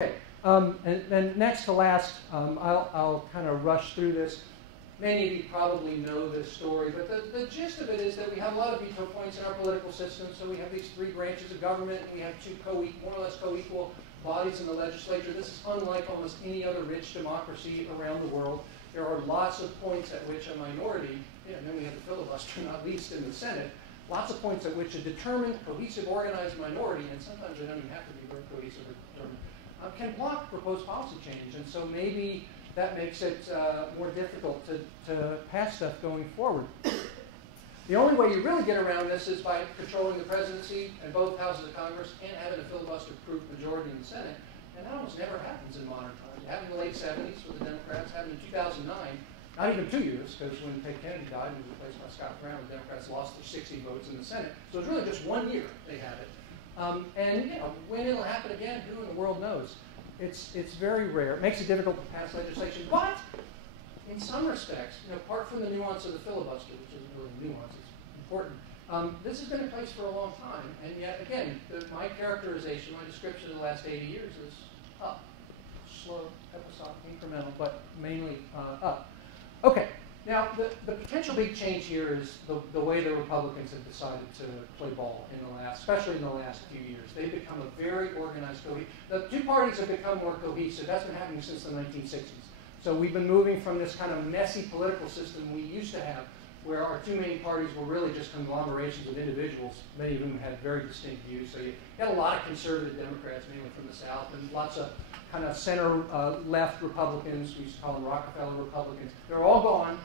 And then next to last, I'll kind of rush through this. Many of you probably know this story, but the gist of it is that we have a lot of veto points in our political system. So we have these three branches of government, and we have two more or less co-equal bodies in the legislature. This is unlike almost any other rich democracy around the world. There are lots of points at which a minority, and then we have the filibuster, not least in the Senate, lots of points at which a determined, cohesive, organized minority, and sometimes they don't even have to be very cohesive or determined, can block proposed policy change. And so maybe that makes it more difficult to pass stuff going forward. The only way you really get around this is by controlling the presidency and both houses of Congress and having a filibuster-proof majority in the Senate. And that almost never happens in modern times. It happened in the late 70s with the Democrats, happened in 2009, not even 2 years, because when Kennedy died, he was replaced by Scott Brown, the Democrats lost their 60 votes in the Senate. So it's really just 1 year they had it. And when it'll happen again, who in the world knows? It's very rare. It makes it difficult to pass legislation, but in some respects, apart from the nuance of the filibuster, which isn't really a nuance, it's important, this has been in place for a long time, and yet, again, my characterization, my description of the last 80 years is up. Slow, episodic, incremental, but mainly up. Okay, now the potential big change here is the way the Republicans have decided to play ball in the last, especially in the last few years. They've become a very organized, the two parties have become more cohesive. That's been happening since the 1960s. So we've been moving from this kind of messy political system we used to have, where our two main parties were really just conglomerations of individuals. Many of them had very distinct views. So you had a lot of conservative Democrats, mainly from the South, and lots of kind of center-left Republicans. We used to call them Rockefeller Republicans. They're all gone.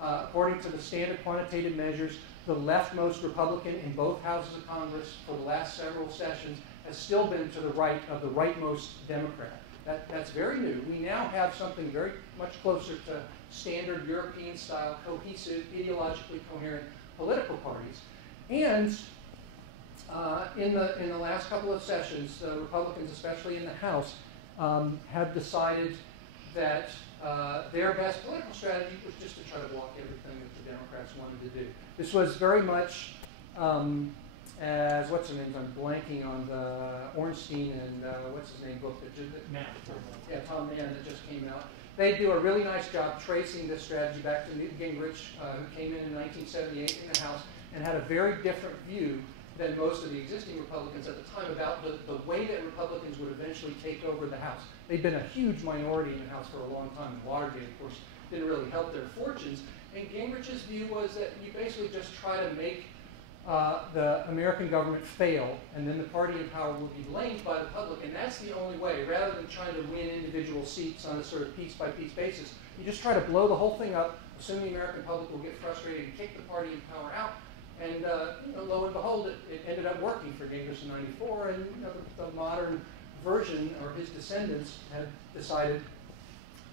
According to the standard quantitative measures, the leftmost Republican in both houses of Congress for the last several sessions has still been to the right of the rightmost Democrat. That's very new. We now have something very much closer to standard European-style, cohesive, ideologically coherent political parties. And in the last couple of sessions, the Republicans, especially in the House, have decided that their best political strategy was just to try to block everything that the Democrats wanted to do. This was very much as, what's her name, I'm blanking on the Ornstein and what's his name book that Tom Mann that just came out. They do a really nice job tracing this strategy back to Newt Gingrich, who came in 1978 in the House and had a very different view than most of the existing Republicans at the time about the way that Republicans would eventually take over the House. They'd been a huge minority in the House for a long time, and Watergate, of course, didn't really help their fortunes. And Gingrich's view was that you basically just try to make the American government fail, and then the party in power will be blamed by the public, and that's the only way. Rather than trying to win individual seats on a sort of piece-by-piece basis, you just try to blow the whole thing up, assume the American public will get frustrated and kick the party in power out. And lo and behold, it ended up working for Gingrich in '94, and the modern version, or his descendants, have decided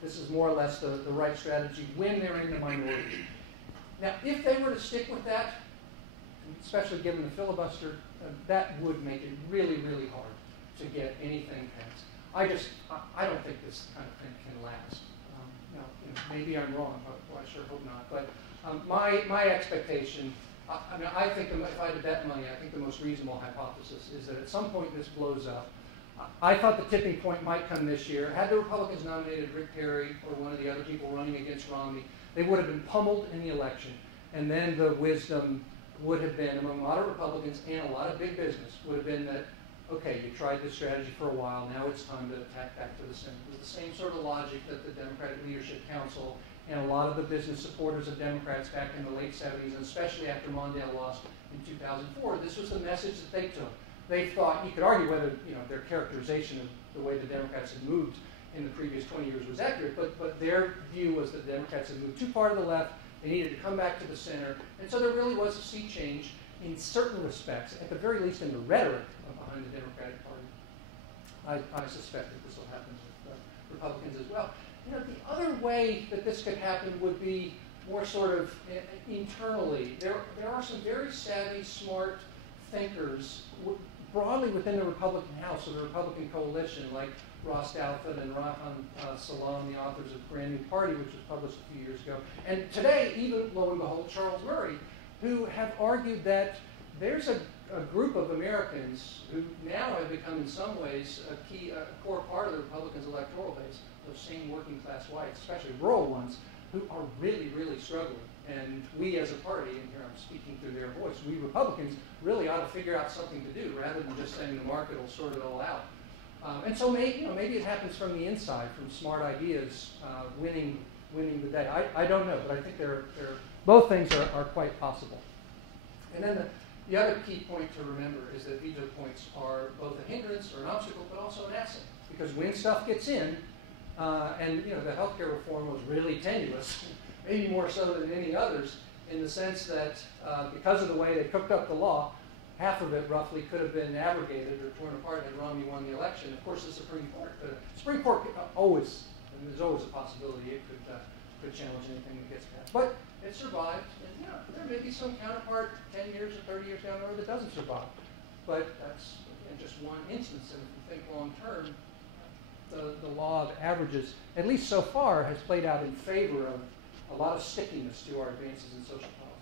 this is more or less the right strategy when they're in the minority. Now, if they were to stick with that, especially given the filibuster, that would make it really, really hard to get anything passed. I don't think this kind of thing can last. Maybe I'm wrong, but I sure hope not. But my expectation, I think if I had to bet money, I think the most reasonable hypothesis is that at some point this blows up. I thought the tipping point might come this year. Had the Republicans nominated Rick Perry or one of the other people running against Romney, they would have been pummeled in the election. And then the wisdom would have been, among a lot of Republicans and a lot of big business, would have been that, okay, you tried this strategy for a while, now it's time to attack back to the Senate. It was the same sort of logic that the Democratic Leadership Council and a lot of the business supporters of Democrats back in the late 70s, and especially after Mondale lost in 2004, this was the message that they took. They thought, you could argue whether their characterization of the way the Democrats had moved in the previous 20 years was accurate, but their view was that the Democrats had moved too far to the left, they needed to come back to the center, and so there really was a sea change in certain respects, at the very least in the rhetoric behind the Democratic Party. I suspect that this will happen with Republicans as well. The other way that this could happen would be more sort of internally. There are some very savvy, smart thinkers broadly within the Republican House or the Republican coalition, like Ross Douthat and Rahan Salam, the authors of Brand New Party, which was published a few years ago. And today, even, lo and behold, Charles Murray, who have argued that there's a a group of Americans who now have become in some ways a core part of the Republicans' electoral base, those same working class whites, especially rural ones, who are really, really struggling. And we as a party, and here I'm speaking through their voice, we Republicans really ought to figure out something to do rather than just saying the market will sort it all out. And so maybe it happens from the inside, from smart ideas winning the day. I don't know, but I think both things are quite possible. And then the other key point to remember is that veto points are both a hindrance or an obstacle, but also an asset. Because when stuff gets in, and the healthcare reform was really tenuous, maybe more so than any others, in the sense that because of the way they cooked up the law, half of it roughly could have been abrogated or torn apart had Romney won the election. Of course, the Supreme Court always, and there's always a possibility it could challenge anything that gets passed. But it survived, and there may be some counterpart 10 years or 30 years down the road that doesn't survive. But that's, again, just one instance, and if you think long term, the law of averages, at least so far, has played out in favor of a lot of stickiness to our advances in social policy.